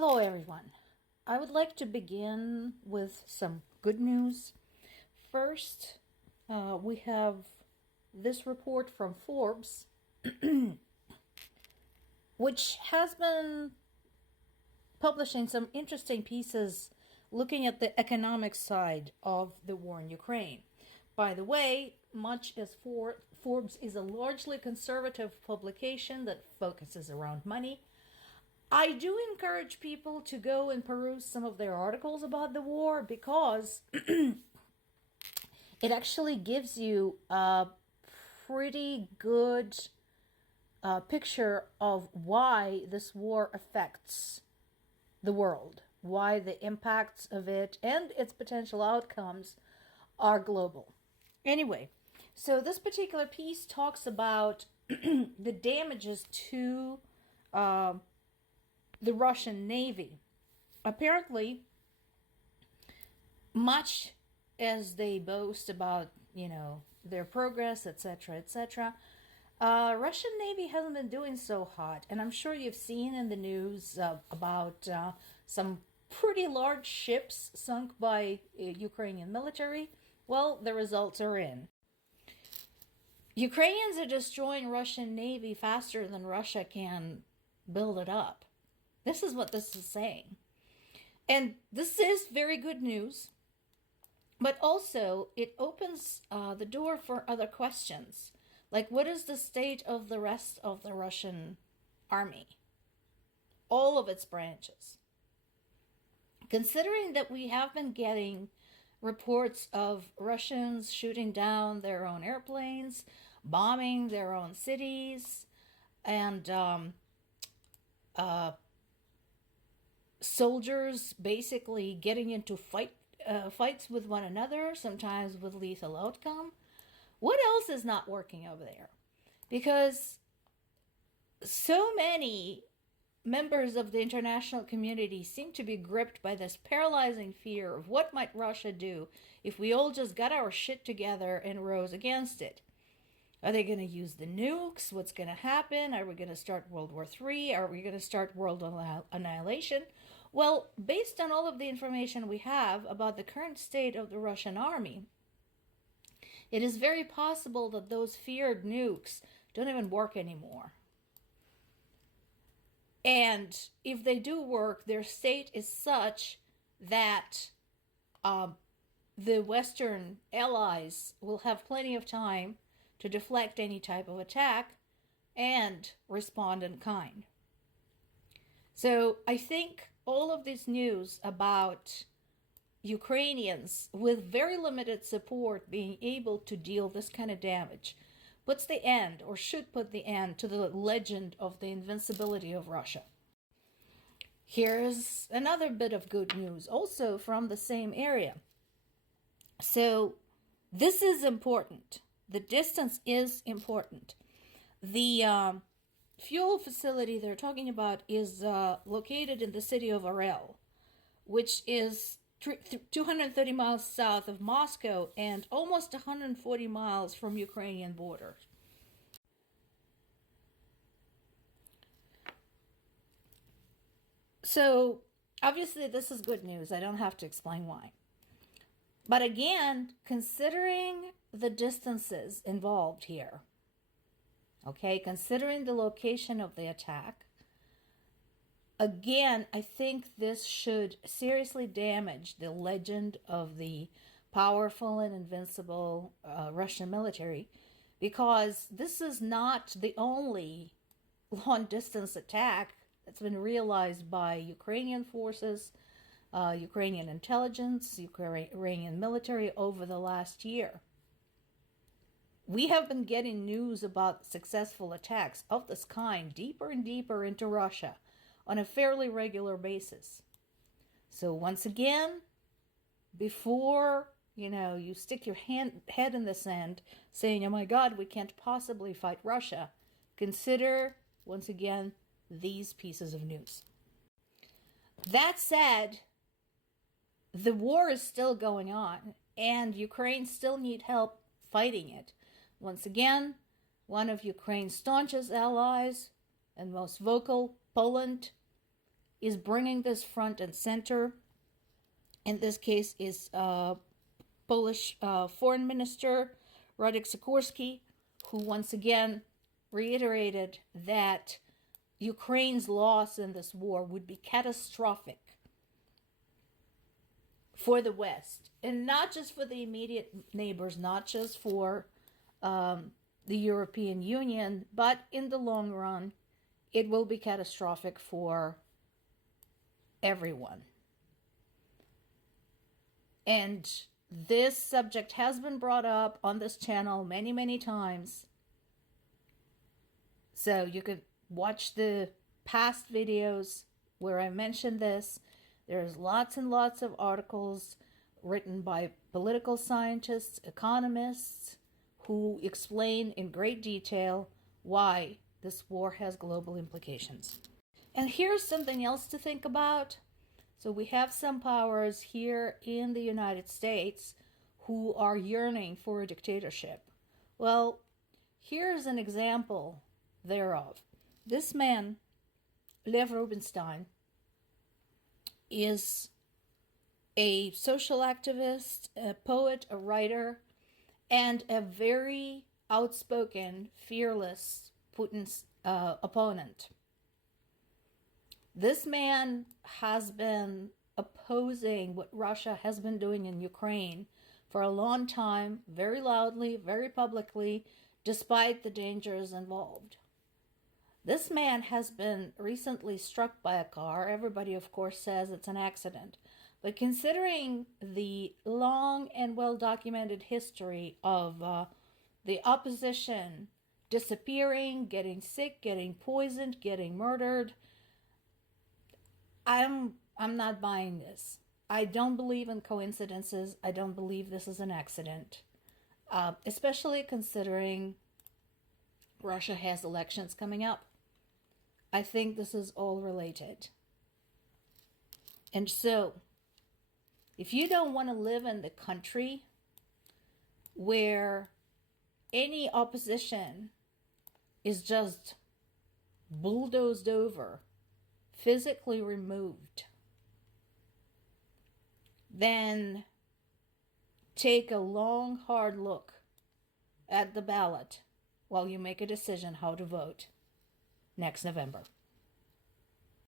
Hello, everyone. I would like to begin with some good news. First, we have this report from Forbes, which has been publishing some interesting pieces looking at the economic side of the war in Ukraine. By the way, much as Forbes is a largely conservative publication that focuses around money, I do encourage people to go and peruse some of their articles about the war because it actually gives you a pretty good picture of why this war affects the world, why the impacts of it and its potential outcomes are global. Anyway, so this particular piece talks about the damages to the Russian Navy. Apparently, much as they boast about, their progress, etc., etc., Russian Navy hasn't been doing so hot. And I'm sure you've seen in the news about some pretty large ships sunk by Ukrainian military. Well, the results are in. Ukrainians are destroying Russian Navy faster than Russia can build it up. This is what this is saying. And this is very good news, but also it opens the door for other questions. Like, what is the state of the rest of the Russian army? All of its branches. Considering that we have been getting reports of Russians shooting down their own airplanes, bombing their own cities, and soldiers basically getting into fights with one another, sometimes with lethal outcome. What else is not working over there? Because so many members of the international community seem to be gripped by this paralyzing fear of what might Russia do if we all just got our shit together and rose against it. Are they going to use the nukes? What's going to happen? Are we going to start World War III? Are we going to start world annihilation? Well, based on all of the information we have about the current state of the Russian army, it is very possible that those feared nukes don't even work anymore. And if they do work, their state is such that the Western allies will have plenty of time to deflect any type of attack and respond in kind. So I think all of this news about Ukrainians with very limited support being able to deal this kind of damage puts the end, or should put the end, to the legend of the invincibility of Russia. Here's another bit of good news, also from the same area. So this is important. The distance is important. The fuel facility they're talking about is located in the city of Orel, which is 230 miles south of Moscow and almost 140 miles from Ukrainian border. So obviously this is good news. I don't have to explain why. But again, considering the distances involved here, okay, considering the location of the attack, again, I think this should seriously damage the legend of the powerful and invincible Russian military, because this is not the only long-distance attack that's been realized by Ukrainian forces, Ukrainian intelligence, Ukrainian military over the last year. We have been getting news about successful attacks of this kind deeper and deeper into Russia on a fairly regular basis. So once again, before you stick your head in the sand saying, oh my God, we can't possibly fight Russia, consider once again these pieces of news. That said, the war is still going on, and Ukraine still need help fighting it. Once again, one of Ukraine's staunchest allies and most vocal, Poland, is bringing this front and center. In this case is Polish Foreign Minister Radek Sikorski, who once again reiterated that Ukraine's loss in this war would be catastrophic for the West, and not just for the immediate neighbors, not just for the European Union, but in the long run, it will be catastrophic for everyone. And this subject has been brought up on this channel many, many times. So you could watch the past videos where I mentioned this. There's lots and lots of articles written by political scientists, economists, who explain in great detail why this war has global implications. And here's something else to think about. So we have some powers here in the United States who are yearning for a dictatorship. Well, here's an example thereof. This man, Lev Rubinstein, is a social activist, a poet, a writer, and a very outspoken, fearless Putin's opponent. This man has been opposing what Russia has been doing in Ukraine for a long time, very loudly, very publicly, despite the dangers involved. This man has been recently struck by a car. Everybody, of course, says it's an accident. But considering the long and well-documented history of the opposition disappearing, getting sick, getting poisoned, getting murdered, I'm not buying this. I don't believe in coincidences. I don't believe this is an accident, especially considering Russia has elections coming up. I think this is all related. And so, if you don't want to live in the country where any opposition is just bulldozed over, physically removed, then take a long, hard look at the ballot while you make a decision how to vote next November.